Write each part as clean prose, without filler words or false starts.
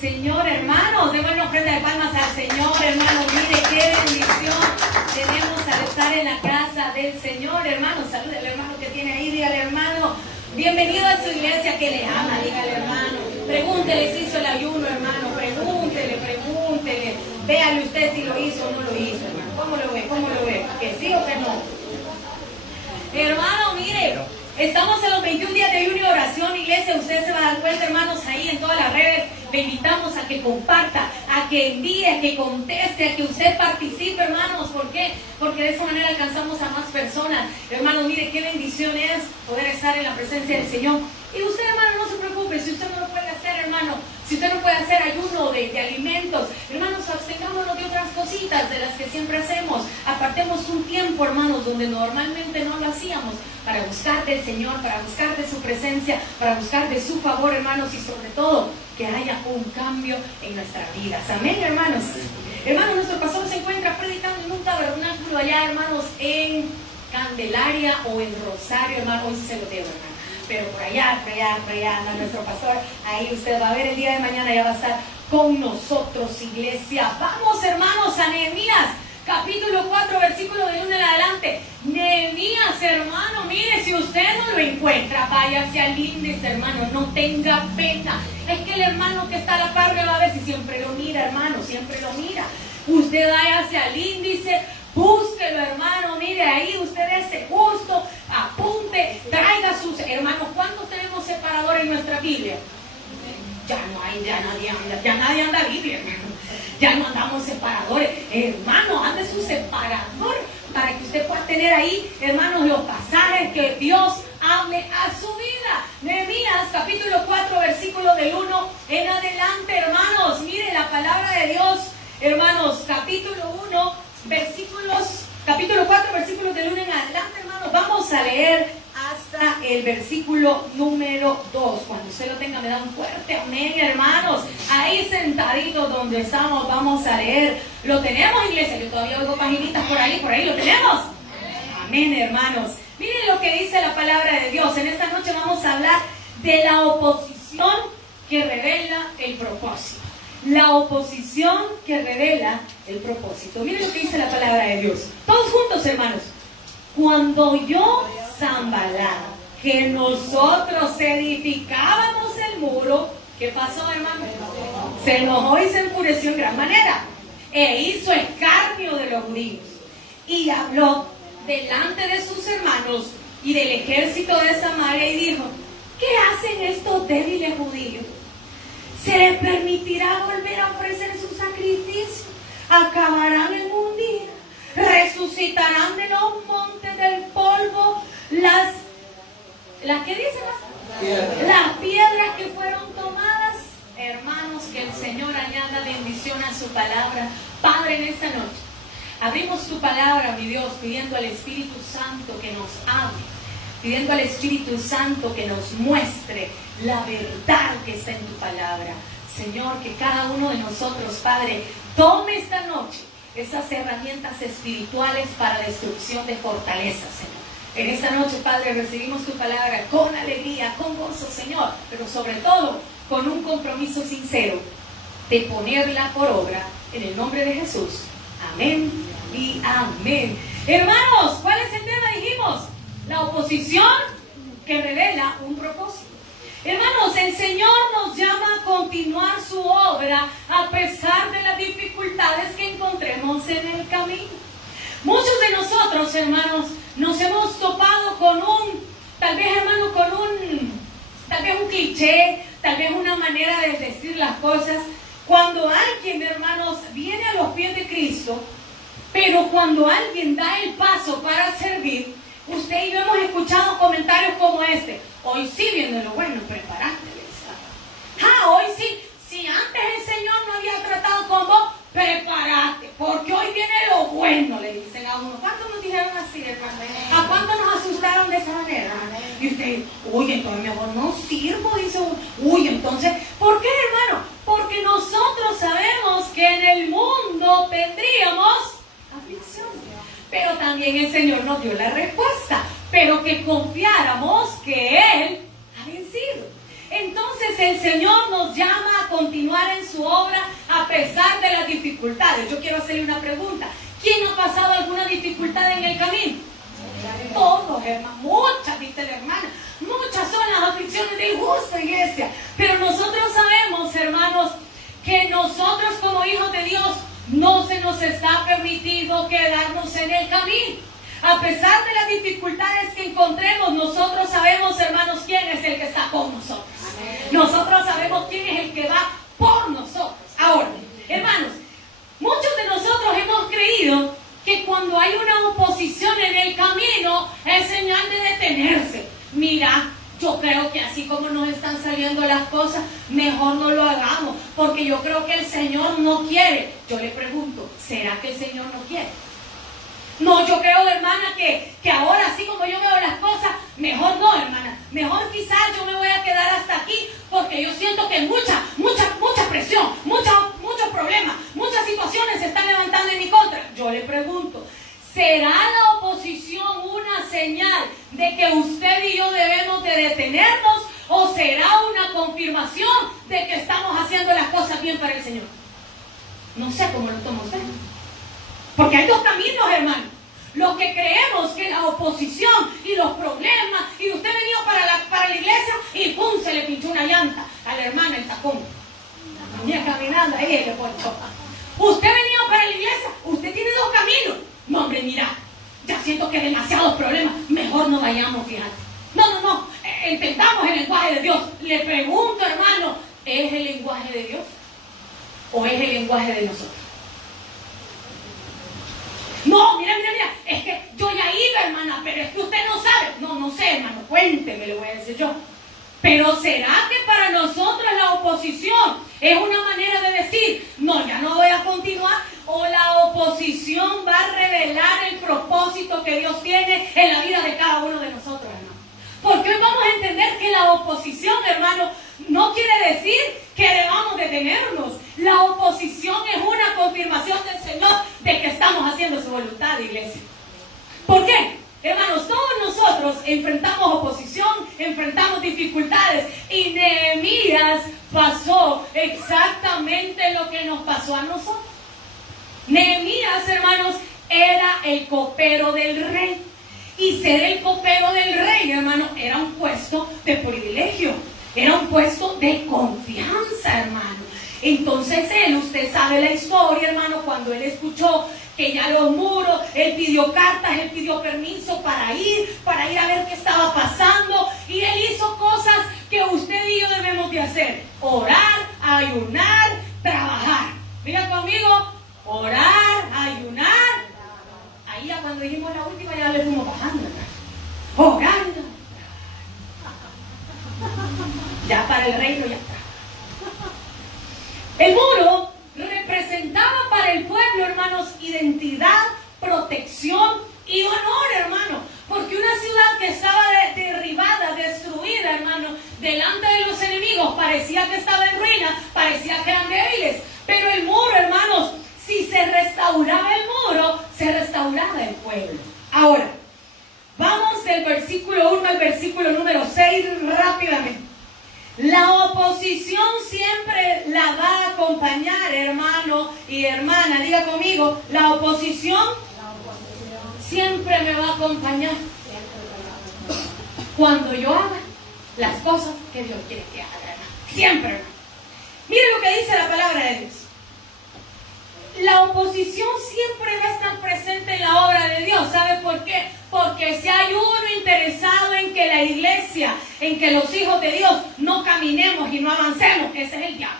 Señor, hermanos. Démosle una ofrenda de palmas al Señor, hermanos. Mire qué bendición tenemos al estar en la casa del Señor, hermano. Salude al hermano que tiene ahí, dígale, hermano, bienvenido a su iglesia que le ama, dígale, hermano. Pregúntele si hizo el ayuno, hermano. Pregúntele. Véale usted si lo hizo o no lo hizo, hermano. ¿Cómo lo ve? ¿Que sí o que no? Hermano, mire, estamos en los 21 días de ayuno y oración, iglesia. Usted se va a dar cuenta, hermanos, ahí en todas las redes. Le invitamos a que comparta, a que envíe, a que conteste, a que usted participe, hermanos. ¿Por qué? Porque de esa manera alcanzamos a más personas. Hermanos, mire qué bendición es poder estar en la presencia del Señor. Y usted, hermano, no se preocupe, si usted no lo puede hacer, hermano, si usted no puede hacer ayuno de alimentos, hermanos, abstengámonos de otras cositas de las que siempre hacemos. Apartemos un tiempo, hermanos, donde normalmente no lo hacíamos, para buscar del Señor, para buscar de su presencia, para buscar de su favor, hermanos, y sobre todo, que haya un cambio en nuestras vidas. Amén, hermanos. Hermanos, nuestro pastor se encuentra predicando en un tabernáculo allá, hermanos, en Candelaria o en Rosario, hermano. Hoy sí se lo debo, hermano. Pero por allá anda nuestro pastor. Ahí usted va a ver el día de mañana, ya va a estar con nosotros, iglesia. Vamos, hermanos, a Nehemías, capítulo 4, versículo del 1 en adelante. Nehemías, hermano, mire, si usted no lo encuentra, váyase al índice, hermano, no tenga pena. Es que el hermano que está a la par me va a ver si siempre lo mira, hermano, siempre lo mira. Usted váyase al índice, búsquelo, hermano, mire ahí, usted ese justo, apunte, traiga sus hermanos. ¿Cuántos tenemos separador en nuestra Biblia? Ya nadie anda Biblia, hermano. Ya no andamos separadores. Hermano, ande su separador para que usted pueda tener ahí, hermanos, los pasajes que Dios hable a su vida. Nehemías, capítulo 4, versículo del 1 en adelante, hermanos. Mire la palabra de Dios, hermanos, capítulo 4, versículos del 1 en adelante, hermanos. Vamos a leer hasta el versículo número 2. Cuando usted lo tenga, me da un fuerte amén, hermanos. Ahí sentaditos donde estamos, vamos a leer. ¿Lo tenemos, iglesia? Yo todavía oigo paginitas por ahí lo tenemos. Amén, hermanos. Miren lo que dice la palabra de Dios. En esta noche vamos a hablar de la oposición que revela el propósito. La oposición que revela el propósito. Miren lo que dice la palabra de Dios. Todos juntos, hermanos. Cuando yo, Sanballat, que nosotros edificábamos el muro, ¿qué pasó, hermano? Se enojó y se enfureció en gran manera, e hizo escarnio de los judíos, y habló delante de sus hermanos y del ejército de Samaria, y dijo: ¿qué hacen estos débiles judíos? ¿Se les permitirá volver a ofrecer su sacrificio? ¿Acabarán en un día? ¿Resucitarán de los montes del polvo las ¿qué dicen? Las piedras que fueron tomadas? Hermanos, que el Señor añada bendición a su palabra. Padre, en esta noche abrimos tu palabra, mi Dios, pidiendo al Espíritu Santo que nos hable, pidiendo al Espíritu Santo que nos muestre la verdad que está en tu palabra. Señor, que cada uno de nosotros, Padre, tome esta noche esas herramientas espirituales para destrucción de fortalezas, Señor. En esta noche, Padre, recibimos tu palabra con alegría, con gozo, Señor, pero sobre todo con un compromiso sincero de ponerla por obra en el nombre de Jesús. Amén y amén. Hermanos, ¿cuál es el tema? Dijimos, la oposición que revela un propósito. Hermanos, el Señor nos llama a continuar su obra a pesar de las dificultades que encontremos en el camino. Muchos de nosotros, hermanos, nos hemos topado con tal vez un cliché, tal vez una manera de decir las cosas. Cuando alguien, hermanos, viene a los pies de Cristo, pero cuando alguien da el paso para servir, usted y yo hemos escuchado comentarios como este: hoy sí viene lo bueno, prepárate. Hoy sí, si antes el Señor no había tratado con vos, prepárate, porque hoy viene lo bueno, le dicen a uno. ¿Cuántos nos dijeron así, hermano? ¿A cuántos nos asustaron de esa manera? Y usted, uy, entonces mi amor no sirvo, dice uno. Uy, entonces, ¿por qué, hermano? Porque nosotros sabemos que en el mundo tendríamos aflicción. Pero también el Señor nos dio la respuesta, pero que confiáramos que Él ha vencido. Entonces el Señor nos llama a continuar en su obra a pesar de las dificultades. Yo quiero hacerle una pregunta. ¿Quién ha pasado alguna dificultad en el camino? Todos, hermanos. Muchas, dice la hermana. Muchas son las aflicciones del justo, iglesia. Pero nosotros sabemos, hermanos, que nosotros como hijos de Dios no se nos está permitido quedarnos en el camino. A pesar de las dificultades que encontremos, nosotros sabemos, hermanos, quién es el que está con nosotros. Nosotros sabemos quién es el que va por nosotros. Ahora, hermanos, muchos de nosotros hemos creído que cuando hay una oposición en el camino es señal de detenerse. Mira, yo creo que así como nos están saliendo las cosas, mejor no lo hagamos, porque yo creo que el Señor no quiere. Yo le pregunto, ¿será que el Señor no quiere? No, yo creo, hermana, que ahora así como yo veo las cosas, mejor no, hermana. Mejor quizás yo me voy a quedar hasta aquí, porque yo siento que mucha presión, muchos problemas, muchas situaciones se están levantando en mi contra. Yo le pregunto, ¿será la oposición una señal de que usted y yo debemos de detenernos? ¿O será una confirmación de que estamos haciendo las cosas bien para el Señor? No sé cómo lo toma usted. Porque hay dos caminos, hermano. Los que creemos que la oposición y los problemas, y usted venía para la iglesia y ¡pum! Se le pinchó una llanta a la hermana en tacón. Venía caminando ahí le ponchó. Usted venía para la iglesia, usted tiene dos caminos. No, hombre, mira, ya siento que hay demasiados problemas, mejor no vayamos, fíjate. No, entendamos el lenguaje de Dios. Le pregunto, hermano, ¿es el lenguaje de Dios o es el lenguaje de nosotros? No, mira, es que yo ya iba, hermana, pero es que usted no sabe. No sé, hermano, cuénteme, le voy a decir yo. Pero ¿será que para nosotros la oposición es una manera de decir, no, ya no voy a continuar? ¿O la oposición va a revelar el propósito que Dios tiene en la vida de cada uno de nosotros, hermano? Porque hoy vamos a entender que la oposición, hermano, no quiere decir que debamos detenernos. La oposición es una confirmación del Señor de que estamos haciendo su voluntad, iglesia. ¿Por qué? Hermanos, todos nosotros enfrentamos oposición, enfrentamos dificultades, y Nehemías pasó exactamente lo que nos pasó a nosotros. Nehemías, hermanos, era el copero del rey. Y ser el copero del rey, hermano, era un puesto de privilegio, era un puesto de confianza, hermano. Entonces usted sabe la historia, hermano, cuando él escuchó que ya los muros, él pidió cartas, él pidió permiso para ir a ver qué estaba pasando, y él hizo cosas que usted y yo debemos de hacer: orar, ayunar, trabajar. Diga conmigo, orar, ayunar. Ahí ya cuando dijimos la última ya le fuimos bajando, ¿verdad? Orando. Ya para el reino ya está. El muro representaba para el pueblo, hermanos, identidad, protección y honor, hermano. Porque una ciudad que estaba derribada, destruida, hermano, delante de los enemigos, parecía que estaba en ruina, parecía que eran débiles. Pero el muro, hermanos, si se restauraba el muro, se restauraba el pueblo. Ahora, vamos del versículo 1 al versículo número 6 rápidamente. La oposición siempre la va a acompañar, hermano y hermana. Diga conmigo, la oposición siempre me va a acompañar cuando yo haga las cosas que Dios quiere que haga, hermano. Siempre, hermano. Mire lo que dice la palabra de Dios. La oposición siempre va a estar presente en la obra de Dios. ¿Sabe por qué? Porque si hay uno interesado en que la iglesia, en que los hijos de Dios no caminemos y no avancemos, ese es el diablo.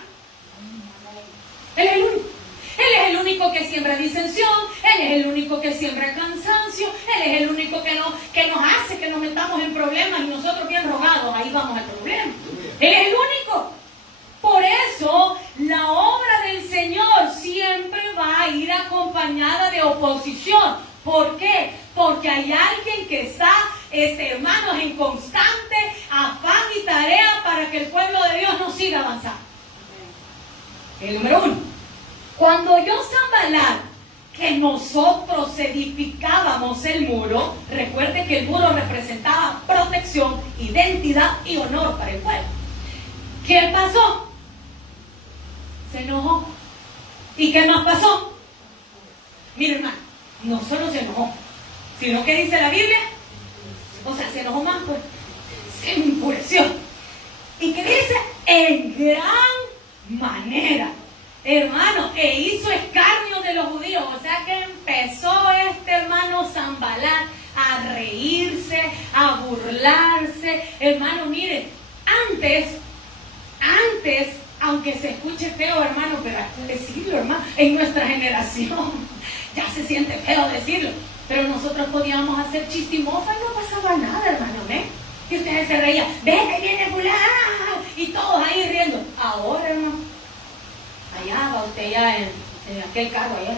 Él es el único. Él es el único que siembra disensión, Él es el único que siembra cansancio, Él es el único que nos hace que nos metamos en problemas, y nosotros bien rogados, ahí vamos al problema. Él es el único. Por eso, la obra del Señor siempre va a ir acompañada de oposición. ¿Por qué? Porque hay alguien que está, hermanos, en constante afán y tarea para que el pueblo de Dios no siga avanzando. El número 1. Cuando yo Sanballat, que nosotros edificábamos el muro, recuerde que el muro representaba protección, identidad y honor para el pueblo. ¿Qué pasó? se enojó. ¿Y qué más pasó? Mire, hermano, no solo se enojó, sino que dice la Biblia, o sea, se enojó más, pues, se enfureció. ¿Y qué dice? En gran manera, hermano, e hizo escarnio de los judíos. O sea que empezó este hermano Sanbalat a reírse, a burlarse. Hermano, mire, antes, aunque se escuche feo, hermano, pero hay que decirlo, hermano, en nuestra generación ya se siente feo decirlo, pero nosotros podíamos hacer chistimofa y no pasaba nada, hermano, ¿eh? Y ustedes se reían, ven que viene fulano, y todos ahí riendo. Ahora, hermano, allá va usted ya en aquel carro allá.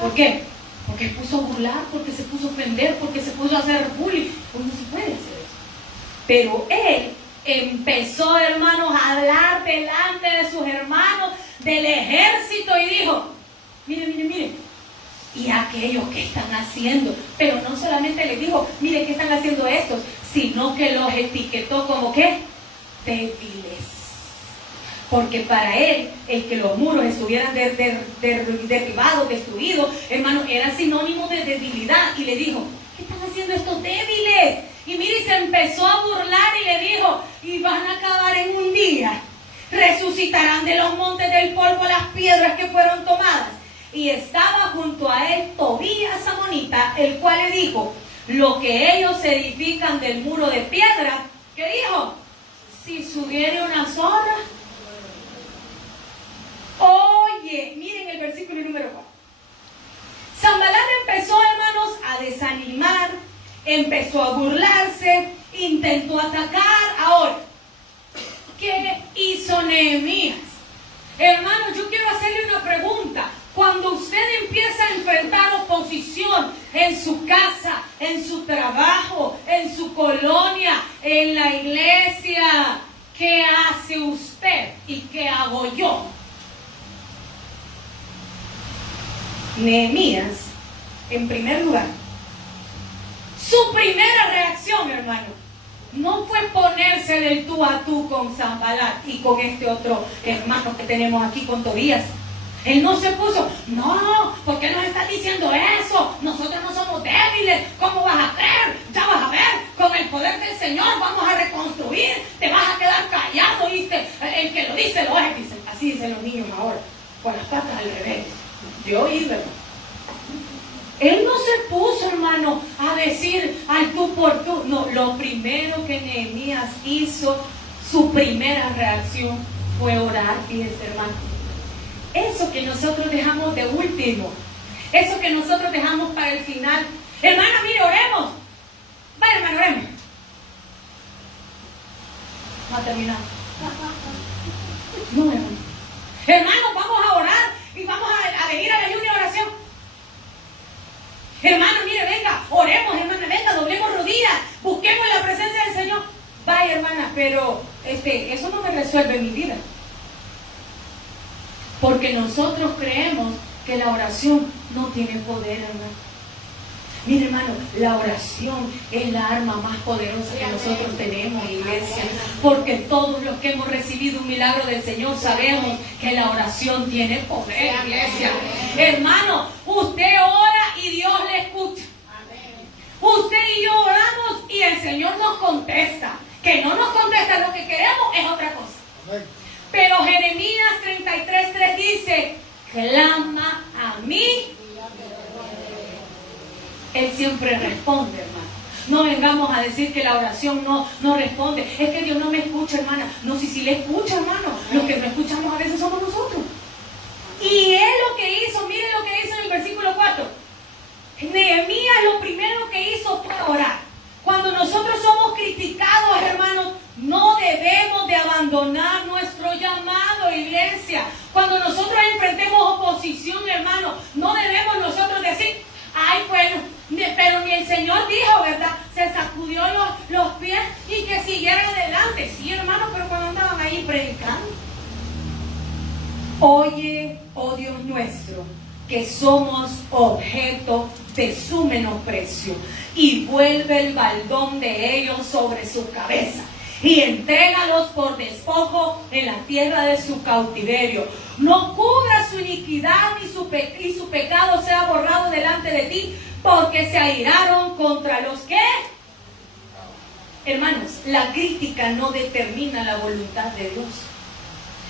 ¿Por qué? Porque se puso a burlar, porque se puso a ofender, porque se puso a hacer bullying. Pues no se puede hacer eso. Pero él empezó, hermanos, a hablar delante de sus hermanos del ejército y dijo, mire, y aquellos que están haciendo, pero no solamente les dijo, mire que están haciendo estos, sino que los etiquetó como ¿qué? Débiles. Porque para él, el que los muros estuvieran derribados, destruidos, hermano, era sinónimo de debilidad. Y le dijo, ¿qué están haciendo estos débiles? Y mire, se empezó a burlar y le dijo, y van a acabar en un día. Resucitarán de los montes del polvo las piedras que fueron tomadas. Y estaba junto a él Tobías amonita, el cual le dijo, lo que ellos edifican del muro de piedra, ¿qué dijo? Si subiera una zorra. Oye, miren el versículo número 4. Sanbalat empezó, hermanos, a desanimar, empezó a burlarse, intentó atacar. Ahora, ¿qué hizo Nehemías? Hermano, yo quiero hacerle una pregunta. Cuando usted empieza a enfrentar oposición en su casa, en su trabajo, en su colonia, en la iglesia, ¿qué hace usted y qué hago yo? Nehemías, en primer lugar, su primera reacción, hermano, no fue ponerse del tú a tú con Sanbalat y con este otro hermano que tenemos aquí, con Tobías. Él no se puso, no, ¿por qué nos estás diciendo eso? Nosotros no somos débiles, ¿cómo vas a creer? Ya vas a ver, con el poder del Señor vamos a reconstruir, te vas a quedar callado, ¿viste? El que lo dice, lo es, dicen. Así dicen los niños ahora, con las patas al revés. Yo oí, ¿verdad? Él no se puso, hermano, a decir al tú por tú. No, lo primero que Nehemías hizo, su primera reacción fue orar, fíjense, hermano. Eso que nosotros dejamos de último, eso que nosotros dejamos para el final. Hermana, mire, oremos. Vaya, hermano, oremos. No ha terminado. No, hermano. Hermano, vamos a orar y vamos a venir a la ayuno y oración. Hermano, mire, venga, oremos, hermana, venga, doblemos rodillas, busquemos la presencia del Señor. Vaya, hermana, pero eso no me resuelve mi vida. Porque nosotros creemos que la oración no tiene poder, hermano. Mire, hermano, la oración es la arma más poderosa que nosotros tenemos, iglesia. Porque todos los que hemos recibido un milagro del Señor sabemos que la oración tiene poder, iglesia. Hermano, usted ora y Dios le escucha. Usted y yo oramos y el Señor nos contesta. Que no nos contesta lo que queremos es otra cosa. Pero Jeremías 33:3 dice, clama a mí. Él siempre responde, hermano. No vengamos a decir que la oración no responde. Es que Dios no me escucha, hermana. No, si le escucha, hermano. Los que no escuchamos a veces somos nosotros. Y él lo que hizo, mire lo que dice en el versículo 4. Nehemías lo primero que hizo fue orar. Cuando nosotros somos criticados, hermanos, no debemos de abandonar nuestro llamado, iglesia. Cuando nosotros enfrentemos oposición, hermano, no debemos nosotros decir, ay, bueno, pero ni el Señor dijo, ¿verdad? Se sacudió los pies y que siguiera adelante. Sí, hermano, pero cuando andaban ahí predicando. Oye, oh Dios nuestro, que somos objeto de su menosprecio, y vuelve el baldón de ellos sobre su cabeza. y entrégalos por despojo en la tierra de su cautiverio. No cubra su iniquidad y su pecado sea borrado delante de ti, porque se airaron contra los que... Hermanos, la crítica no determina la voluntad de Dios.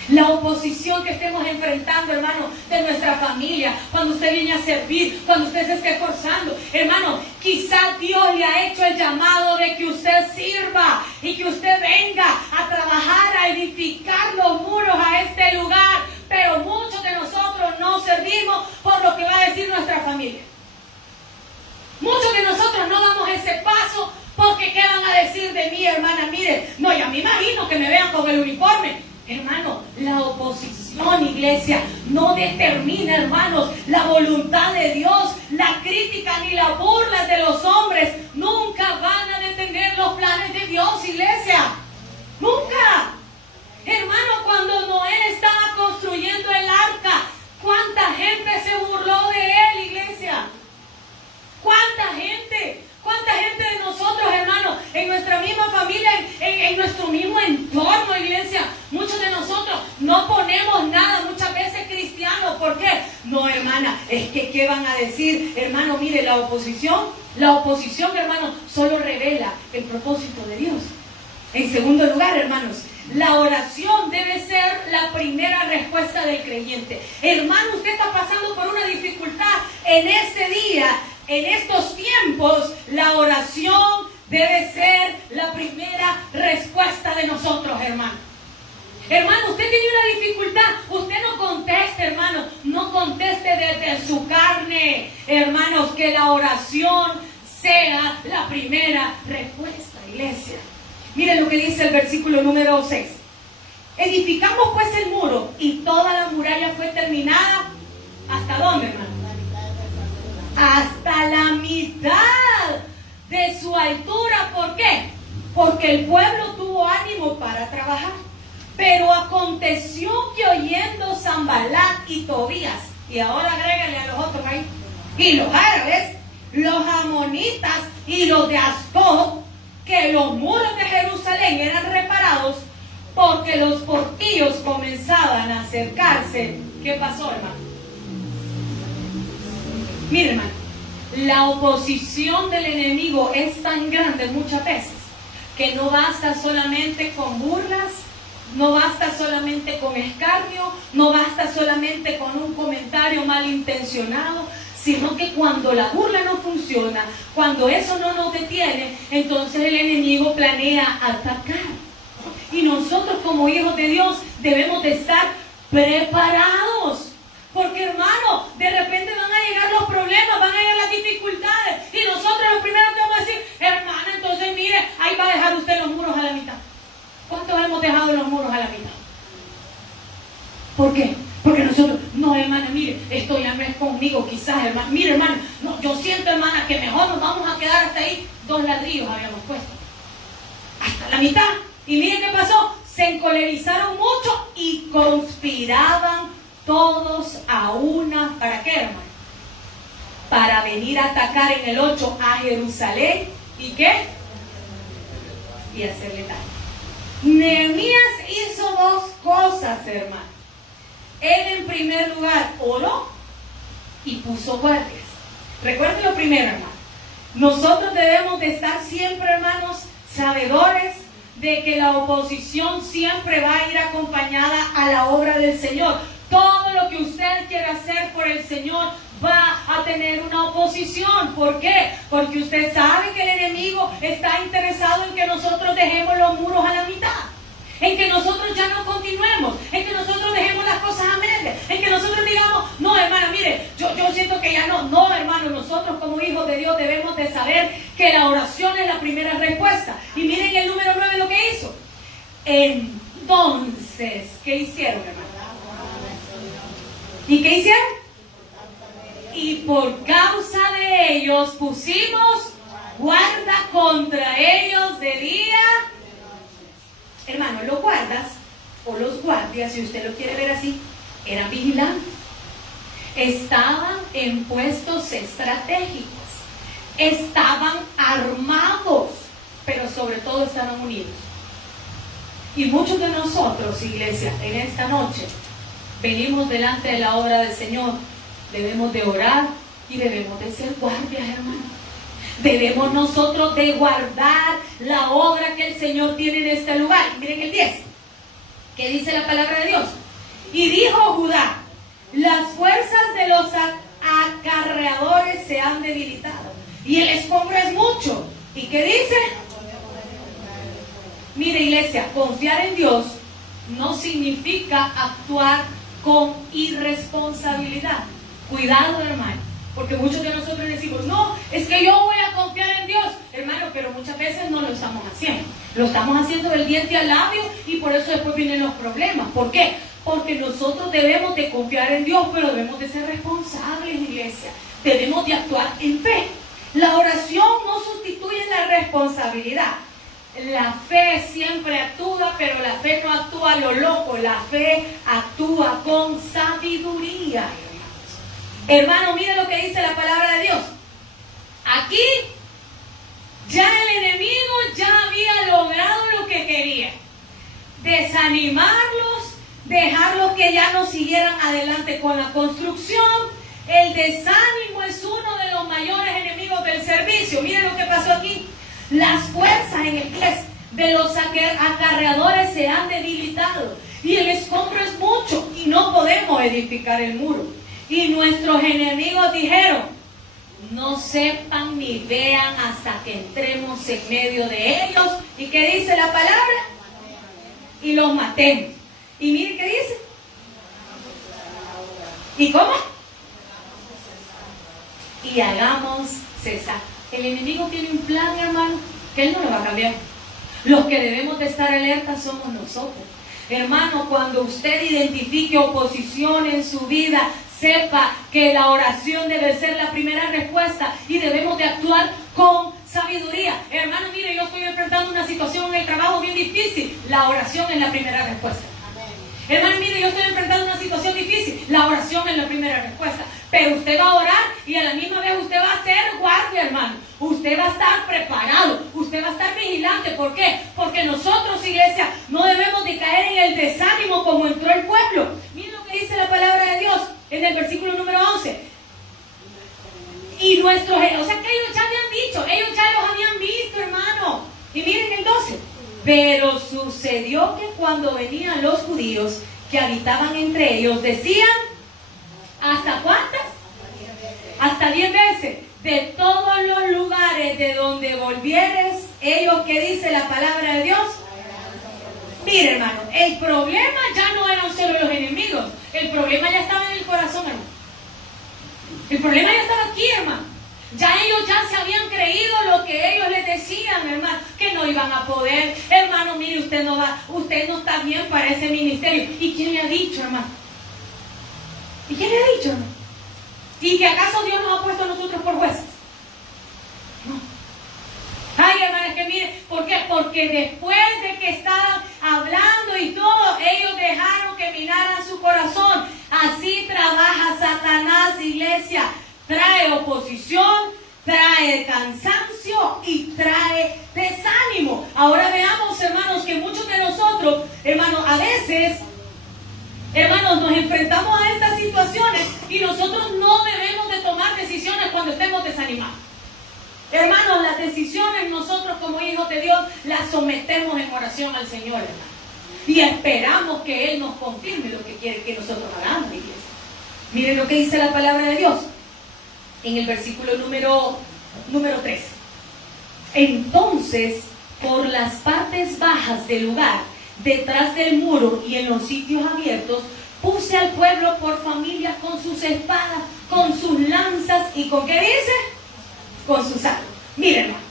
La oposición que estemos enfrentando, hermano, de nuestra familia, cuando usted viene a servir, cuando usted se esté esforzando, hermano, quizás Dios le ha hecho el llamado de que usted sirva y que usted venga a trabajar, a edificar los muros a este lugar, pero muchos de nosotros no servimos por lo que va a decir nuestra familia. Muchos de nosotros no damos ese paso porque ¿qué van a decir de mí, hermana? Mire, no, ya me imagino que me vean con el uniforme. Hermano, la oposición, iglesia, no determina, hermanos, la voluntad de Dios. La crítica ni la burla de los hombres nunca van a detener los planes de Dios, iglesia. Nunca. Hermano, cuando Noé estaba construyendo el arca, ¿cuánta gente se burló de él, iglesia? ¿Cuánta gente? ¿Cuánta gente de nosotros, hermanos, en nuestra misma familia, en nuestro mismo entorno, iglesia? Muchos de nosotros no ponemos nada, muchas veces cristianos. ¿Por qué? No, hermana, es que ¿qué van a decir? Hermano, mire, la oposición, hermano, solo revela el propósito de Dios. En segundo lugar, hermanos, la oración debe ser la primera respuesta del creyente. Hermano, usted está pasando por una dificultad en este día. En estos tiempos, la oración debe ser la primera respuesta de nosotros, hermano. Hermano, usted tiene una dificultad, usted no conteste, hermano, no conteste desde su carne. Hermanos, que la oración sea la primera respuesta, iglesia. Miren lo que dice el versículo número 6. Edificamos pues el muro y toda la muralla fue terminada. ¿Hasta dónde, hermano? Hasta la mitad de su altura. ¿Por qué? Porque el pueblo tuvo ánimo para trabajar. Pero aconteció que oyendo Sanbalat y Tobías, y ahora agrégale a los otros ahí, y los árabes, los amonitas y los de Asdod, que los muros de Jerusalén eran reparados, porque los portillos comenzaban a acercarse. ¿Qué pasó, hermano? Mire, hermano, la oposición del enemigo es tan grande muchas veces que no basta solamente con burlas, no basta solamente con escarnio, no basta solamente con un comentario malintencionado, sino que cuando la burla no funciona, cuando eso no nos detiene, entonces el enemigo planea atacar. Y nosotros como hijos de Dios debemos de estar preparados. Porque, hermano, de repente van a llegar los problemas, van a llegar las dificultades. Y nosotros los primeros que vamos a decir, hermana, entonces mire, ahí va a dejar usted los muros a la mitad. ¿Cuántos hemos dejado los muros a la mitad? ¿Por qué? Porque nosotros, no, hermana, mire, esto ya no es conmigo, quizás, hermana. Mire, hermana, no, yo siento, hermana, que mejor nos vamos a quedar hasta ahí. 2 ladrillos habíamos puesto. Hasta la mitad. Y mire qué pasó. Se encolerizaron mucho y conspiraban todos a una. ¿Para qué, hermano? Para venir a atacar en el 8 a Jerusalén. ¿Y qué? Y hacerle daño. Nehemías hizo 2 cosas, hermano. Él en primer lugar oró y puso guardias. Recuerden lo primero, hermano. Nosotros debemos de estar siempre, hermanos, sabedores de que la oposición siempre va a ir acompañada a la obra del Señor. Todo lo que usted quiera hacer por el Señor va a tener una oposición. ¿Por qué? Porque usted sabe que el enemigo está interesado en que nosotros dejemos los muros a la mitad, en que nosotros ya no continuemos, en que nosotros dejemos las cosas a medias, en que nosotros digamos, no, hermana, mire, yo siento que ya no. No, hermano, nosotros como hijos de Dios debemos de saber que la oración es la primera respuesta. Y miren el número 9 lo que hizo. Entonces, ¿qué hicieron, hermano? ¿Y qué hicieron? Y por causa de ellos pusimos guarda contra ellos de día. Hermano, los guardas o los guardias, si usted lo quiere ver así, eran vigilantes. Estaban en puestos estratégicos. Estaban armados, pero sobre todo estaban unidos. Y muchos de nosotros, iglesia, en esta noche, venimos delante de la obra del Señor. Debemos de orar y debemos de ser guardias, hermanos. Debemos nosotros de guardar la obra que el Señor tiene en este lugar. Y miren el 10, que dice la palabra de Dios. Y dijo Judá: las fuerzas de los acarreadores se han debilitado y el escombro es mucho. ¿Y qué dice? Mire, iglesia, confiar en Dios no significa actuar con irresponsabilidad. Cuidado, hermano, porque muchos de nosotros decimos: no, es que yo voy a confiar en Dios, hermano, pero muchas veces no lo estamos haciendo. Lo estamos haciendo del diente al labio y por eso después vienen los problemas. ¿Por qué? Porque nosotros debemos de confiar en Dios, pero debemos de ser responsables, iglesia. Debemos de actuar en fe. La oración no sustituye la responsabilidad. La fe siempre actúa, pero la fe no actúa a lo loco. La fe actúa con sabiduría, hermanos. Hermano, mire lo que dice la palabra de Dios. Aquí ya el enemigo ya había logrado lo que quería: desanimarlos, dejarlos que ya no siguieran adelante con la construcción. El desánimo es uno de los mayores enemigos del servicio. Miren lo que pasó aquí. Las fuerzas, en el 10, de los acarreadores se han debilitado y el escombro es mucho y no podemos edificar el muro. Y nuestros enemigos dijeron: no sepan ni vean hasta que entremos en medio de ellos. ¿Y qué dice la palabra? Y los matemos. Y mire qué dice. ¿Y cómo? Y hagamos cesar. El enemigo tiene un plan, hermano, que él no lo va a cambiar. Los que debemos de estar alertas somos nosotros. Hermano, cuando usted identifique oposición en su vida, sepa que la oración debe ser la primera respuesta y debemos de actuar con sabiduría. Hermano, mire, yo estoy enfrentando una situación en el trabajo bien difícil. La oración es la primera respuesta. Hermano, mire, yo estoy enfrentando una situación difícil. La oración es la primera respuesta. Pero usted va a orar y a la misma vez usted va a ser guardia, hermano. Usted va a estar preparado. Usted va a estar vigilante. ¿Por qué? Porque nosotros, iglesia, no debemos de caer en el desánimo como entró el pueblo. Miren lo que dice la palabra de Dios en el versículo número 11. Y nuestros, o sea que ellos ya habían dicho, ellos ya los habían visto, hermano. Y miren el 12. Pero sucedió que cuando venían los judíos que habitaban entre ellos, decían: ¿hasta cuántas? Hasta 10 veces. De todos los lugares de donde volvieres, ellos, ¿qué dice la palabra de Dios? Mire, hermano, el problema ya no eran solo los enemigos. El problema ya estaba en el corazón, hermano. El problema ya estaba aquí, hermano. Ya ellos ya se habían creído lo que ellos les decían, hermano, que no iban a poder. Hermano, mire, usted no está bien para ese ministerio. ¿Y quién le ha dicho, hermano? ¿Y quién le ha dicho, hermano? ¿Y que acaso Dios nos ha puesto a nosotros por jueces? No. Ay, hermano, es que mire, ¿por qué? Porque después de que estaban hablando y todo, ellos dejaron que minara su corazón. Así trabaja Satanás, iglesia. Trae oposición, trae cansancio y trae desánimo. Ahora veamos, hermanos, que muchos de nosotros, hermanos, a veces, hermanos, nos enfrentamos a estas situaciones y nosotros no debemos de tomar decisiones cuando estemos desanimados. Hermanos, las decisiones nosotros como hijos de Dios las sometemos en oración al Señor, hermano. Y esperamos que Él nos confirme lo que quiere que nosotros hagamos, iglesia. Miren lo que dice la palabra de Dios en el versículo número 13. Entonces, por las partes bajas del lugar, detrás del muro y en los sitios abiertos, puse al pueblo por familias con sus espadas, con sus lanzas y ¿con qué dice? Con sus armas. Miren, hermano,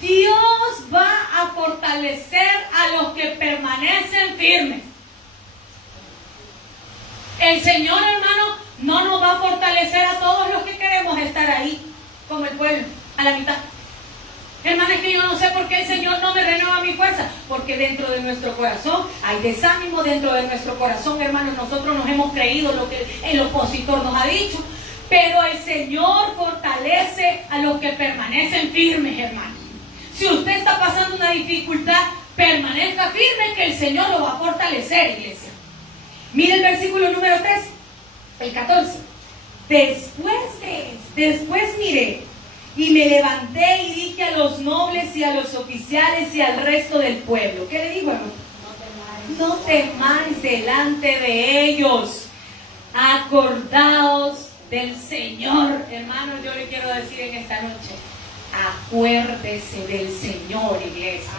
Dios va a fortalecer a los que permanecen firmes. El Señor, hermano, no nos va a fortalecer a todos los que queremos estar ahí, como el pueblo, a la mitad. Hermano, es que yo no sé por qué el Señor no me renueva mi fuerza. Porque dentro de nuestro corazón hay desánimo, dentro de nuestro corazón, hermano, nosotros nos hemos creído lo que el opositor nos ha dicho. Pero el Señor fortalece a los que permanecen firmes, hermano. Si usted está pasando una dificultad, Permanezca firme que el Señor lo va a fortalecer, iglesia. Mire el versículo número 3, el 14. Después miré y me levanté y dije a los nobles y a los oficiales y al resto del pueblo. ¿Qué le digo, hermano? No temáis delante de ellos. Acordaos del Señor. Hermano, yo le quiero decir en esta noche, acuérdese del Señor, iglesia.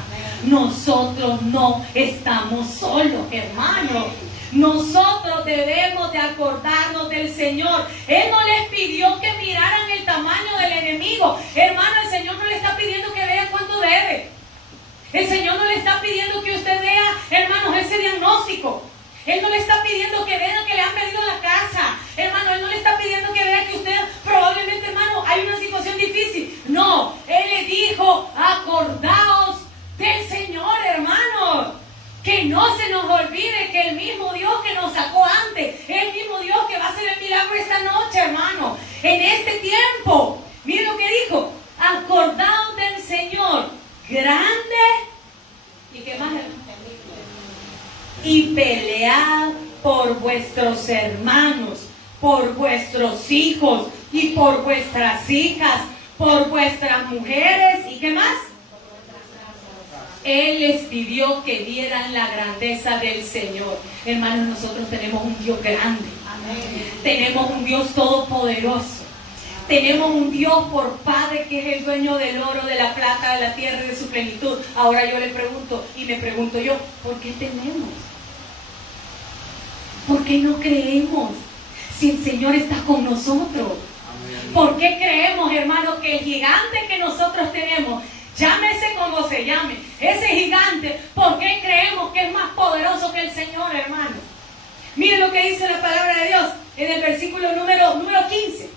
Nosotros no estamos solos, hermano. Nosotros debemos de acordarnos del Señor. Él no les pidió que miraran el tamaño del enemigo. Hermano, el Señor no le está pidiendo que vea cuánto debe. El Señor no le está pidiendo que usted vea, hermanos, ese diagnóstico. Él no le está pidiendo que vea que le han pedido la casa. Hermano, Él no le está pidiendo que vea que usted probablemente, hermano, hay una situación difícil. No, Él le dijo, acordaos del Señor, hermano. Que no se nos olvide que el mismo Dios que nos sacó antes, el mismo Dios que va a hacer el milagro esta noche, hermano. En este tiempo, mire lo que dijo, acordaos del Señor, grande, ¿y qué más? Y pelead por vuestros hermanos, por vuestros hijos y por vuestras hijas, por vuestras mujeres, ¿y qué más? Él les pidió que vieran la grandeza del Señor. Hermanos, nosotros tenemos un Dios grande. Amén. Tenemos un Dios todopoderoso. Tenemos un Dios por Padre que es el dueño del oro, de la plata, de la tierra y de su plenitud. Ahora yo le pregunto, y me pregunto yo, ¿por qué tememos? ¿Por qué no creemos si el Señor está con nosotros? Amén. ¿Por qué creemos, hermanos, que el gigante que nosotros tenemos, llámese como se llame, ese gigante, ¿por qué creemos que es más poderoso que el Señor, hermano? Mire lo que dice la palabra de Dios en el versículo número 15.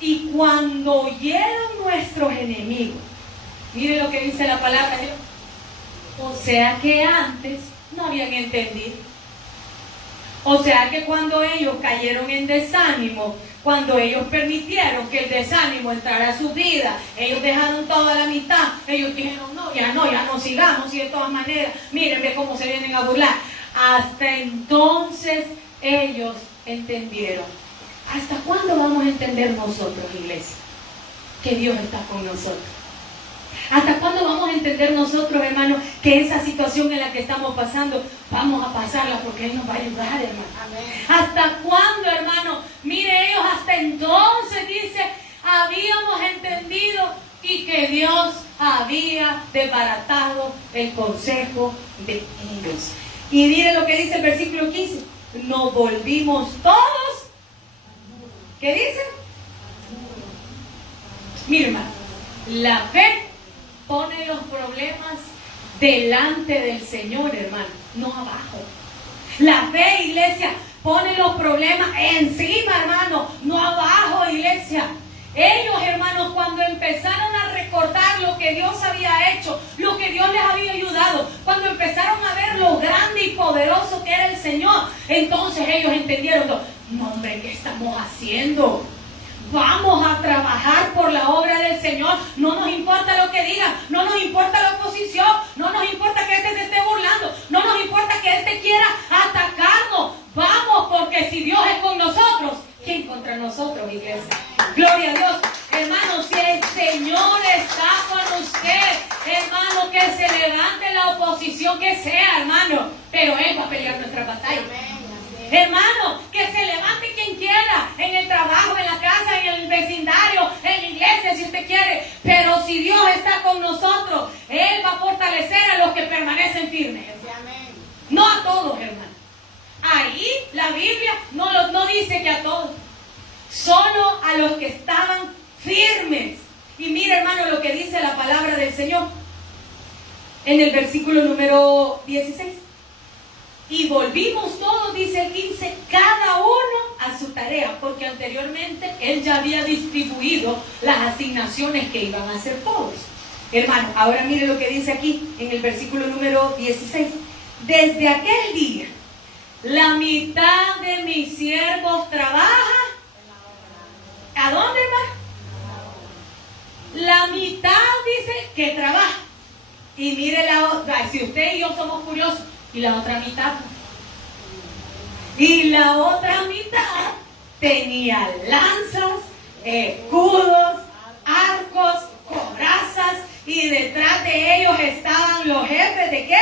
Y cuando oyeron nuestros enemigos, mire lo que dice la palabra de Dios. O sea que antes no habían entendido. O sea que cuando ellos cayeron en desánimo, cuando ellos permitieron que el desánimo entrara a su vida, ellos dejaron toda la mitad, ellos dijeron, ya no sigamos, y de todas maneras, mírenme cómo se vienen a burlar. Hasta entonces ellos entendieron. ¿Hasta cuándo vamos a entender nosotros, iglesia, que Dios está con nosotros? ¿Hasta cuándo vamos a entender nosotros, hermano, que esa situación en la que estamos pasando, vamos a pasarla porque Él nos va a ayudar, hermano? Amén. ¿Hasta cuándo, hermano? Mire, ellos hasta entonces, dice, habíamos entendido y que Dios había desbaratado el consejo de ellos. Y mire lo que dice el versículo 15. Nos volvimos todos. ¿Qué dice? Mire, hermano, la fe pone los problemas delante del Señor, hermano, no abajo. La fe, iglesia, pone los problemas encima, hermano, no abajo, iglesia. Ellos, hermanos, cuando empezaron a recordar lo que Dios había hecho, lo que Dios les había ayudado, cuando empezaron a ver lo grande y poderoso que era el Señor, entonces ellos entendieron, no, hombre, ¿qué estamos haciendo? Vamos a trabajar por la obra del Señor. No nos importa lo que digan, no nos importa la oposición, no nos importa que este se esté burlando, no nos importa que este quiera atacarnos. Vamos, porque si Dios es con nosotros, ¿quién contra nosotros, iglesia? Gloria a Dios. Hermano, si el Señor está con usted, hermano, que se levante la oposición que sea, hermano, pero Él va a pelear nuestra batalla. Hermano, que se levante quien quiera, en el trabajo, en la casa, en el vecindario, en la iglesia, si usted quiere. Pero si Dios está con nosotros, Él va a fortalecer a los que permanecen firmes. No a todos, hermano. Ahí la Biblia no dice que a todos, solo a los que estaban firmes. Y mira, hermano, lo que dice la palabra del Señor en el versículo número 16. Y volvimos todos, dice el 15, cada uno a su tarea, porque anteriormente Él ya había distribuido las asignaciones que iban a hacer todos. Hermano, ahora mire lo que dice aquí en el versículo número 16. Desde aquel día, la mitad de mis siervos trabaja. ¿A dónde va? La mitad dice que trabaja Y mire la otra, si usted y yo somos curiosos, y la otra mitad. Y la otra mitad tenía lanzas, escudos, arcos, corazas, y detrás de ellos estaban los jefes ¿de qué?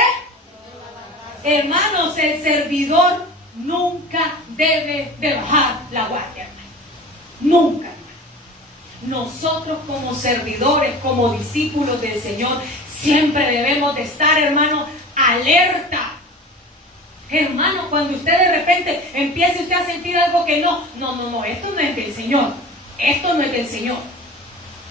Hermanos, el servidor nunca debe de bajar la guardia, hermano. Nunca. Nosotros como servidores, como discípulos del Señor, siempre debemos de estar, hermano, alerta. Hermano, cuando usted de repente empiece usted a sentir algo que no, esto no es del Señor. Esto no es del Señor.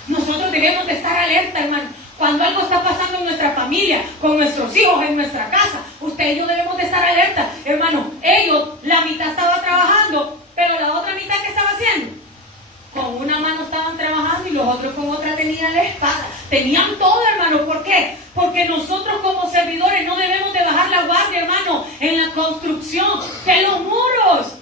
Nosotros debemos de estar alerta, hermano. Cuando algo está pasando en nuestra familia, con nuestros hijos, en nuestra casa, usted y yo debemos de estar alerta. Hermano, ellos, la mitad estaba trabajando, pero la otra mitad, ¿qué estaba haciendo? Con una mano estaban trabajando y los otros con otra tenían la espada. Tenían todo, hermano. ¿Por qué? Porque nosotros como servidores no debemos de bajar la guardia, hermano, en la construcción de los muros.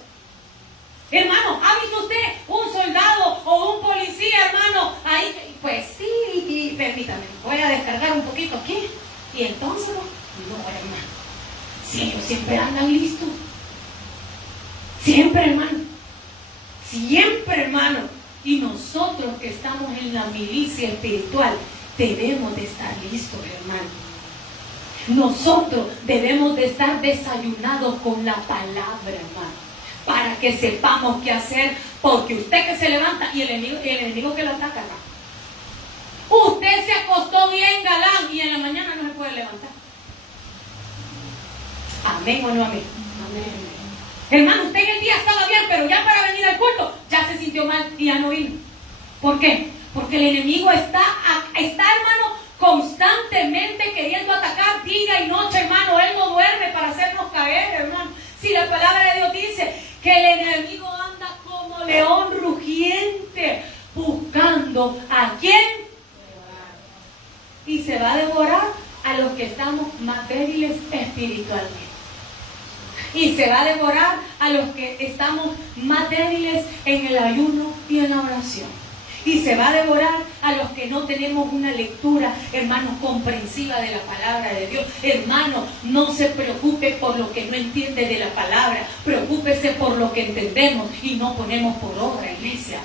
Hermano, ¿ha visto usted un soldado o un policía, hermano? Ahí, pues sí, y permítame, voy a descargar un poquito aquí. Y entonces, no, hermano. Si ellos siempre andan listos. Siempre, hermano. Siempre, hermano. Y nosotros que estamos en la milicia espiritual, debemos de estar listos, hermano. Nosotros debemos de estar desayunados con la palabra, hermano, para que sepamos qué hacer, porque usted que se levanta y el enemigo que lo ataca, hermano. Usted se acostó bien galán y en la mañana no se puede levantar. ¿Amén o no amén? Amén. Hermano, usted en el día estaba bien, pero ya para venir al culto ya se sintió mal y ya no vino. ¿Por qué? Porque el enemigo está, hermano, constantemente queriendo atacar día y noche, hermano. Él no duerme para hacernos caer, hermano. Si la palabra de Dios dice que el enemigo anda como león rugiente, buscando a quién. Y se va a devorar a los que estamos más débiles espiritualmente. Y se va a devorar a los que estamos más débiles en el ayuno y en la oración. Y se va a devorar a los que no tenemos una lectura, hermano, comprensiva de la palabra de Dios. Hermano, no se preocupe por lo que no entiende de la palabra. Preocúpese por lo que entendemos y no ponemos por obra, iglesia.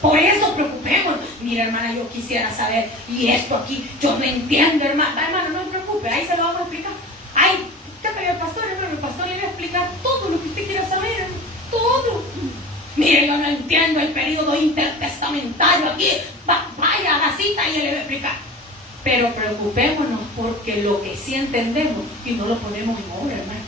Por eso preocupémonos. Mira, hermana, yo quisiera saber, y esto aquí, yo no entiendo, hermana. Hermano, no se preocupe, ahí se lo vamos a explicar. Ay, el pastor, hermano, el pastor le va a explicar todo lo que usted quiera saber, hermano. Todo. Mire, yo no entiendo el periodo intertestamentario aquí. Vaya a la cita y él le va a explicar. Pero preocupémonos porque lo que sí entendemos y no lo ponemos en obra, hermano.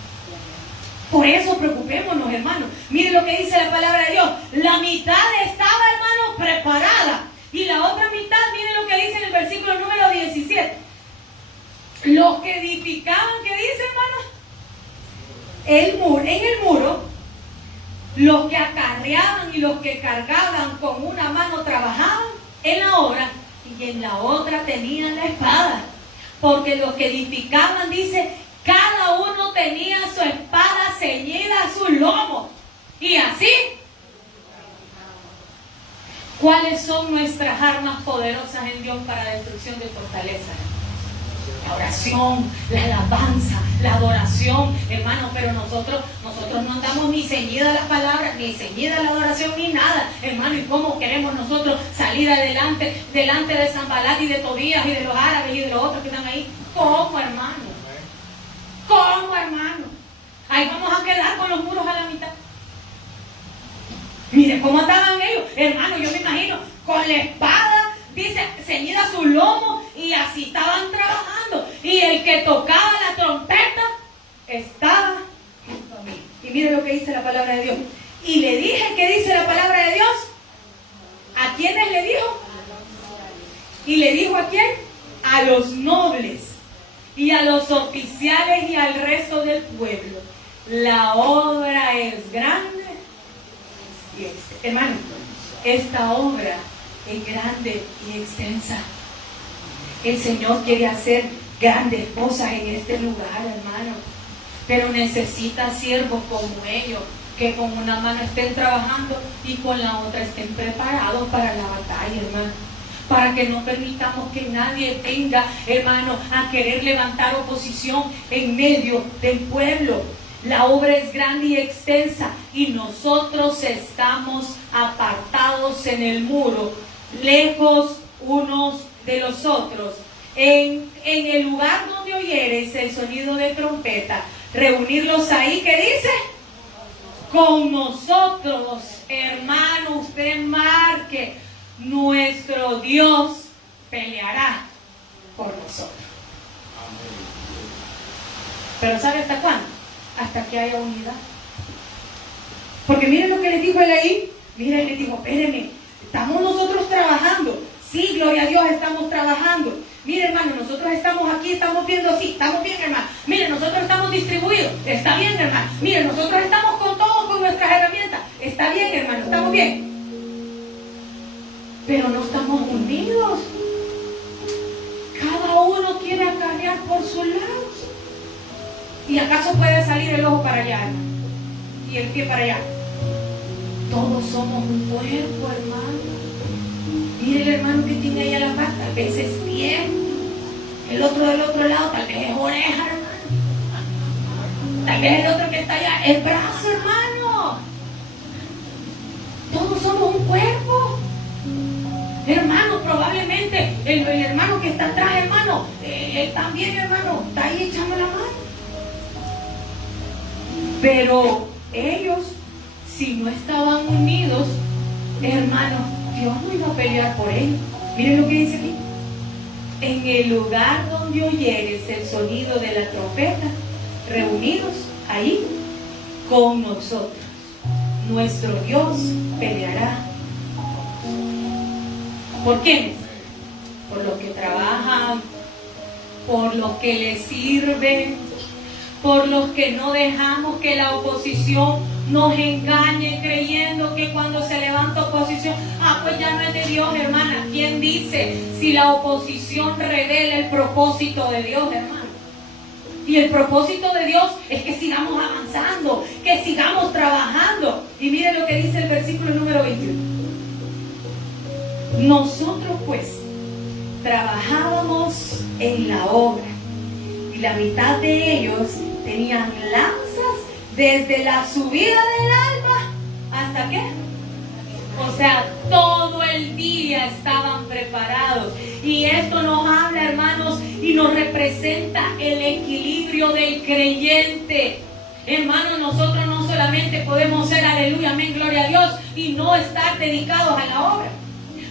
Por eso preocupémonos, hermano. Mire lo que dice la palabra de Dios. La mitad estaba, hermano, preparada. Y la otra mitad, mire lo que dice en el versículo número 17. Los que edificaban, ¿qué dice, hermano? En el muro, los que acarreaban y los que cargaban con una mano trabajaban en la obra y en la otra tenían la espada. Porque los que edificaban, dice, cada uno tenía su espada ceñida a su lomo. Y así, ¿cuáles son nuestras armas poderosas en Dios para destrucción de fortaleza? La oración, la alabanza, la adoración, hermano. Pero nosotros no andamos ni ceñida a las palabras, ni ceñida a la adoración, ni nada, hermano. ¿Y cómo queremos nosotros salir adelante delante de Sanbalat y de Tobías y de los árabes y de los otros que están ahí? ¿Cómo, hermano? ¿Cómo, hermano? Ahí vamos a quedar con los muros a la mitad. Mire cómo estaban ellos, hermano. Yo me imagino con la espada, dice, ceñida a su lomo, y así estaban trabajando. Y el que tocaba la trompeta estaba junto a mí. Y mire lo que dice la palabra de Dios. Y le dije, ¿qué dice la palabra de Dios? ¿A quiénes le dijo? Y le dijo, ¿a quién? A los nobles y a los oficiales y al resto del pueblo. La obra es grande. Y hermano, esta obra es grande y extensa. El Señor quiere hacer grandes cosas en este lugar, hermano. Pero necesita siervos como ellos, que con una mano estén trabajando y con la otra estén preparados para la batalla, hermano. para que no permitamos que nadie venga, hermano, a querer levantar oposición en medio del pueblo. La obra es grande y extensa y nosotros estamos apartados en el muro, lejos unos de los otros. En el lugar donde oyeres el sonido de trompeta, reunirlos ahí, ¿qué dice? Con nosotros, hermano, usted marque, nuestro Dios peleará por nosotros. Pero ¿sabe hasta cuándo? Hasta que haya unidad. Porque miren lo que le dijo él ahí. Miren, le dijo, espérenme, estamos nosotros trabajando. Sí, gloria a Dios, estamos trabajando. Mire, hermano, nosotros estamos aquí, estamos viendo así, estamos bien, hermano. Mire, nosotros estamos distribuidos, está bien, hermano. Mire, nosotros estamos con todo, con nuestras herramientas, está bien, hermano, estamos bien. Pero no estamos unidos. Cada uno quiere acarrear por su lado. ¿Y acaso puede salir el ojo para allá, hermano? Y el pie para allá. Todos somos un cuerpo, hermano. Mire el hermano que tiene ahí a la par, tal vez es pie. El otro del otro lado, tal vez es oreja, hermano. Tal vez el otro que está allá es brazo, hermano. Todos somos un cuerpo. Hermano, probablemente el hermano que está atrás, hermano, él también, hermano, está ahí echando la mano. Pero ellos, si no estaban unidos, hermano, Dios no iba a pelear por ellos. Miren lo que dice aquí. En el lugar donde oyeres el sonido de la trompeta, reunidos ahí con nosotros, nuestro Dios peleará. ¿Por quiénes? Por los que trabajan, por los que les sirven, por los que no dejamos que la oposición nos engañe creyendo que cuando se levanta oposición, pues ya no es de Dios, hermana. ¿Quién dice si la oposición revela el propósito de Dios, hermano? Y el propósito de Dios es que sigamos avanzando, que sigamos trabajando. Y miren lo que dice el versículo número 21. Nosotros pues trabajábamos en la obra y la mitad de ellos tenían lanzas desde la subida del alba hasta qué, o sea, todo el día estaban preparados. Y esto nos habla, hermanos, y nos representa el equilibrio del creyente. Hermanos, nosotros no solamente podemos ser aleluya, amén, gloria a Dios, y no estar dedicados a la obra.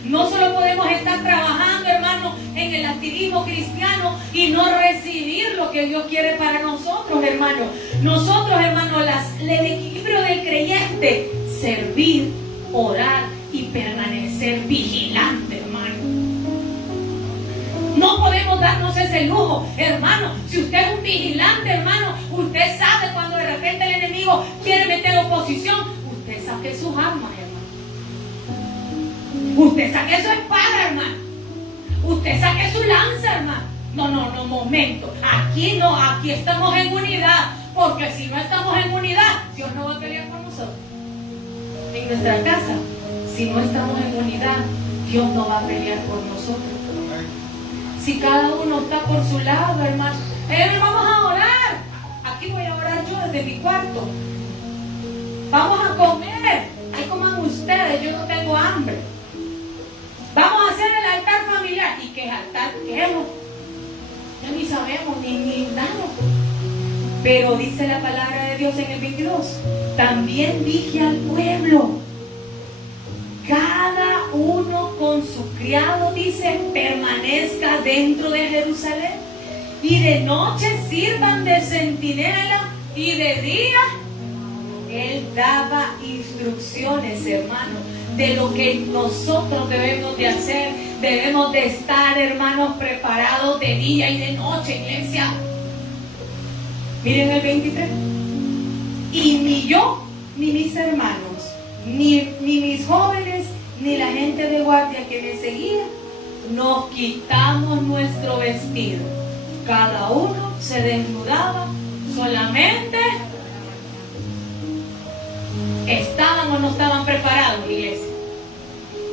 No solo podemos estar trabajando, hermano, en el activismo cristiano y no recibir lo que Dios quiere para nosotros, hermano. Nosotros, hermano, el equilibrio del creyente, servir, orar y permanecer vigilante, hermano. No podemos darnos ese lujo, hermano. Si usted es un vigilante, hermano, usted sabe cuando de repente el enemigo quiere meter oposición, usted saque sus armas, hermano. Usted saque su espada, hermano. Usted saque su lanza, hermano. No, momento. Aquí no, aquí estamos en unidad. Porque si no estamos en unidad, Dios no va a pelear por nosotros. En nuestra casa, si no estamos en unidad, Dios no va a pelear por nosotros. Si cada uno está por su lado, hermano, vamos a orar. Aquí voy a orar yo desde mi cuarto. Vamos a comer. Ahí coman ustedes, yo no tengo hambre. Vamos a hacer el altar familiar. ¿Y qué altar? ¿Qué es? Ya ni sabemos, ni nada. Pero dice la palabra de Dios en el 22. También dije al pueblo, cada uno con su criado, dice, permanezca dentro de Jerusalén. Y de noche sirvan de centinela y de día. Él daba instrucciones, hermano, de lo que nosotros debemos de hacer. Debemos de estar, hermanos, preparados de día y de noche, iglesia. Miren el 23. Y ni yo, ni mis hermanos, ni mis jóvenes, ni la gente de guardia que me seguía, nos quitamos nuestro vestido. Cada uno se desnudaba, solamente estaban o no estaban preparados, iglesia.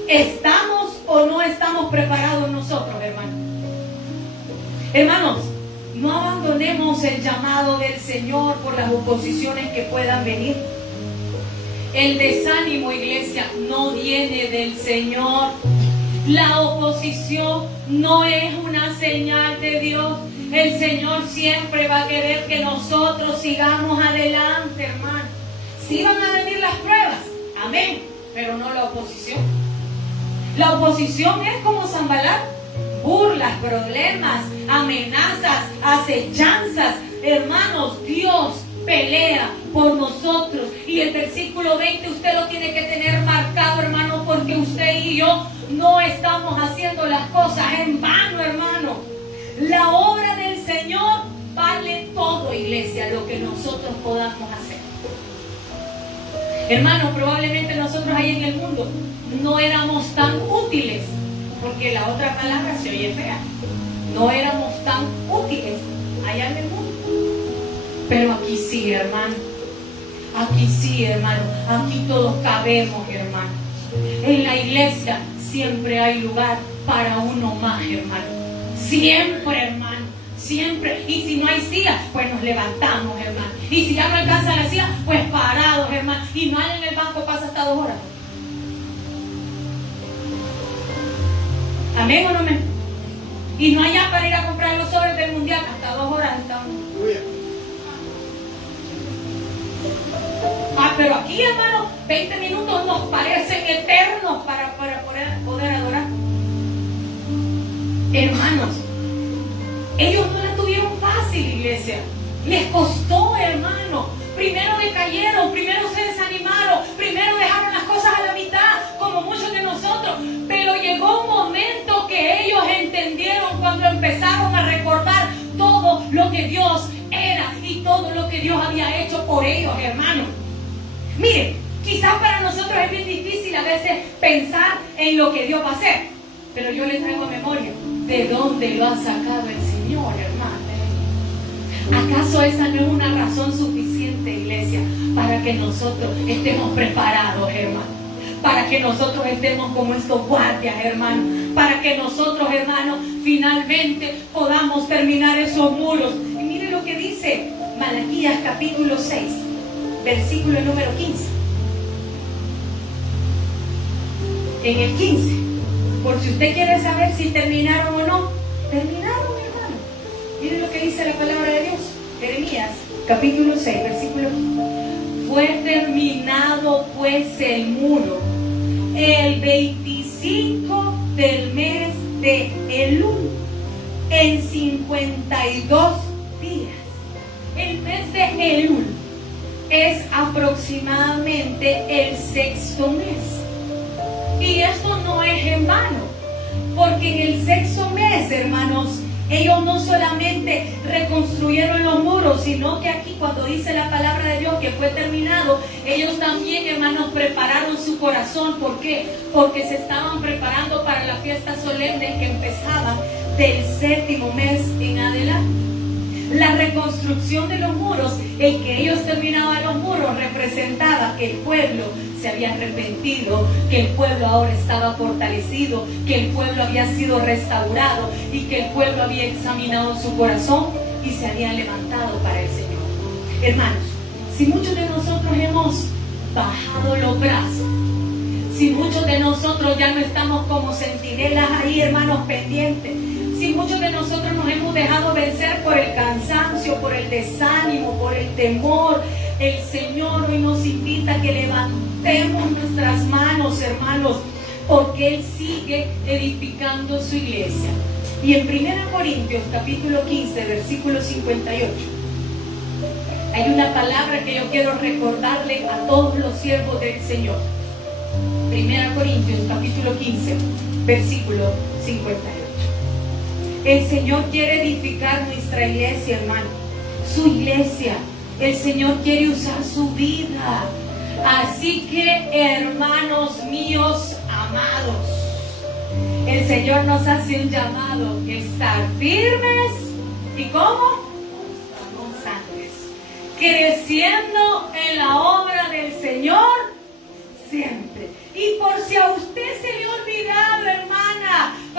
¿Estamos o o no estamos preparados nosotros, hermanos? Hermanos, no abandonemos el llamado del Señor por las oposiciones que puedan venir. El desánimo, iglesia, no viene del Señor. La oposición no es una señal de Dios. El Señor siempre va a querer que nosotros sigamos adelante, hermano. Sí van a venir las pruebas, amén, pero no la oposición. La oposición es como Sanbalat: burlas, problemas, amenazas, acechanzas. Hermanos, Dios pelea por nosotros. Y el versículo 20 usted lo tiene que tener marcado, hermano, porque usted y yo no estamos haciendo las cosas en vano, hermano. La obra del Señor vale todo, iglesia, lo que nosotros podamos hacer. Hermano, probablemente nosotros ahí en el mundo no éramos tan útiles, porque la otra palabra se oye fea. No éramos tan útiles allá en el mundo. Pero aquí sí, hermano. Aquí sí, hermano. Aquí todos cabemos, hermano. En la iglesia siempre hay lugar para uno más, hermano. Siempre, hermano. Siempre. Y si no hay silla, pues nos levantamos, hermano. Y si ya no alcanza la silla, pues parados, hermano. Y no hay en el banco, pasa hasta 2 horas. ¿Amén o no amén? Y no hay ya para ir a comprar los sobres del mundial, hasta 2 horas estamos. Pero aquí, hermano, 20 minutos nos parecen eternos para poder adorar. Hermanos, ellos no la tuvieron fácil, iglesia. Les costó, hermano. Primero decayeron, primero se desanimaron, primero dejaron las cosas a la mitad, como muchos de nosotros. Pero llegó un momento que ellos entendieron cuando empezaron a recordar todo lo que Dios era y todo lo que Dios había hecho por ellos, hermano. Miren, quizás para nosotros es bien difícil a veces pensar en lo que Dios va a hacer, pero yo les traigo a memoria de dónde lo ha sacado el Señor, hermano. ¿Acaso esa no es una razón suficiente, iglesia, para que nosotros estemos preparados, hermano? Para que nosotros estemos como estos guardias, hermano. Para que nosotros, hermano, finalmente podamos terminar esos muros. Y miren lo que dice Malaquías capítulo 6. Versículo número 15. En el 15, por si usted quiere saber si terminaron o no, terminaron, hermano. Miren lo que dice la palabra de Dios. Jeremías, capítulo 6, versículo 15. Fue terminado pues el muro el 25 del mes de Elul, en 52 días. El mes de Elul es aproximadamente el 6º mes. Y esto no es en vano, porque en el 6º mes, hermanos, ellos no solamente reconstruyeron los muros, sino que aquí cuando dice la palabra de Dios que fue terminado, ellos también, hermanos, prepararon su corazón. ¿Por qué? Porque se estaban preparando para la fiesta solemne que empezaba del 7º mes en adelante. La reconstrucción de los muros, el que ellos terminaban los muros, representaba que el pueblo se había arrepentido, que el pueblo ahora estaba fortalecido, que el pueblo había sido restaurado y que el pueblo había examinado su corazón y se había levantado para el Señor. Hermanos, si muchos de nosotros hemos bajado los brazos, si muchos de nosotros ya no estamos como centinelas ahí, hermanos, pendientes, si muchos de nosotros nos hemos dejado vencer por el cansancio, por el desánimo, por el temor, el Señor hoy nos invita a que levantemos nuestras manos, hermanos, porque Él sigue edificando su iglesia. Y en 1 Corintios capítulo 15, versículo 58, hay una palabra que yo quiero recordarle a todos los siervos del Señor. 1 Corintios capítulo 15, versículo 58. El Señor quiere edificar nuestra iglesia, hermano. Su iglesia. El Señor quiere usar su vida. Así que, hermanos míos amados, el Señor nos hace un llamado: estar firmes y ¿cómo? Constantes, creciendo en la obra del Señor siempre. Y por si a usted se le ha olvidado, hermano,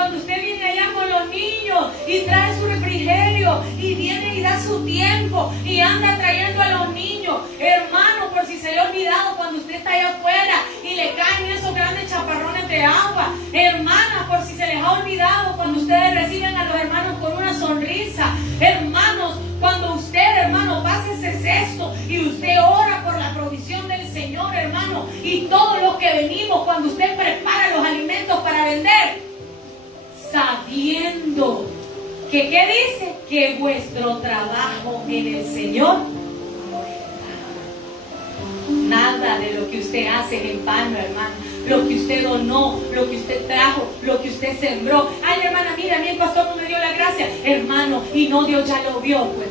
cuando usted viene allá con los niños y trae su refrigerio y viene y da su tiempo y anda trayendo a los niños, hermano, por si se le ha olvidado cuando usted está allá afuera y le caen esos grandes chaparrones de agua, hermana, por si se les ha olvidado cuando ustedes reciben a los hermanos con una sonrisa, hermanos, cuando usted, hermano, pase ese cesto y usted ora por la provisión del Señor, hermano, y todos los que venimos, cuando usted prepara los alimentos para vender, sabiendo que, ¿qué dice? Que vuestro trabajo en el Señor, nada de lo que usted hace es en vano, hermano. Lo que usted donó, lo que usted trajo, lo que usted sembró. Ay, hermana, mira, a mí el pastor no me dio la gracia, hermano, y no, Dios ya lo vio, pues.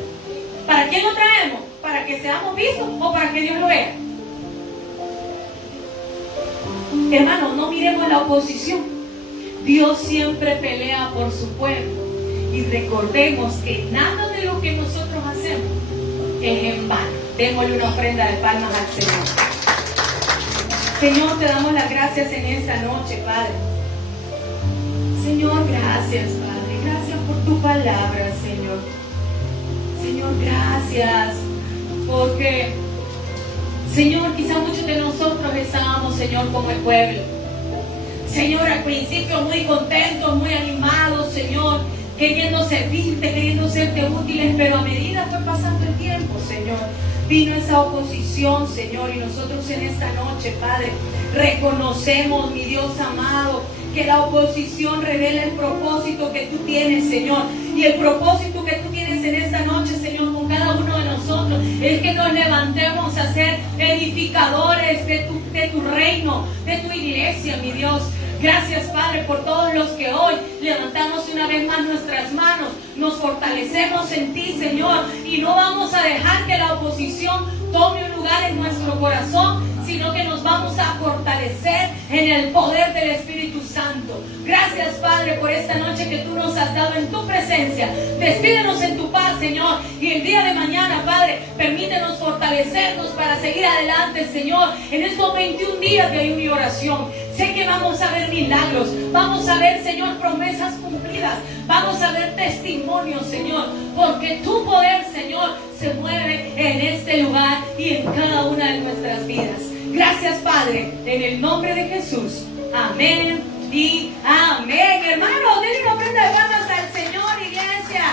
¿Para quién lo traemos? ¿Para que seamos vistos o para que Dios lo vea? Hermano, no miremos la oposición. Dios siempre pelea por su pueblo. Y recordemos que nada de lo que nosotros hacemos es en vano. Démosle una ofrenda de palmas al Señor. Señor, te damos las gracias en esta noche, Padre. Señor, gracias, Padre. Gracias por tu palabra, Señor. Señor, gracias. Porque, Señor, quizá muchos de nosotros estábamos, Señor, como el pueblo. Señor, al principio muy contentos, muy animados, Señor, queriendo servirte, queriendo serte útiles, pero a medida fue pasando el tiempo, Señor, vino esa oposición, Señor, y nosotros en esta noche, Padre, reconocemos, mi Dios amado, que la oposición revela el propósito que tú tienes, Señor, y el propósito que tú tienes en esta noche, Señor, con cada uno de nosotros, es que nos levantemos a ser edificadores de tu reino, de tu iglesia, mi Dios. Gracias, Padre, por todos los que hoy levantamos una vez más nuestras manos, nos fortalecemos en ti, Señor, y no vamos a dejar que la oposición tome un lugar en nuestro corazón, sino que nos vamos a fortalecer en el poder del Espíritu Santo. Gracias, Padre, por esta noche que tú nos has dado en tu presencia. Despídenos en tu paz, Señor, y el día de mañana, Padre, permítenos fortalecernos para seguir adelante, Señor, en estos 21 días de ayuno y oración. Sé que vamos a ver milagros, vamos a ver, Señor, promesas cumplidas, vamos a ver testimonios, Señor, porque tu poder, Señor, se mueve en este lugar y en cada una de nuestras vidas. Gracias, Padre, en el nombre de Jesús. Amén y amén. Hermano, denle una ofrenda de palmas al Señor, iglesia.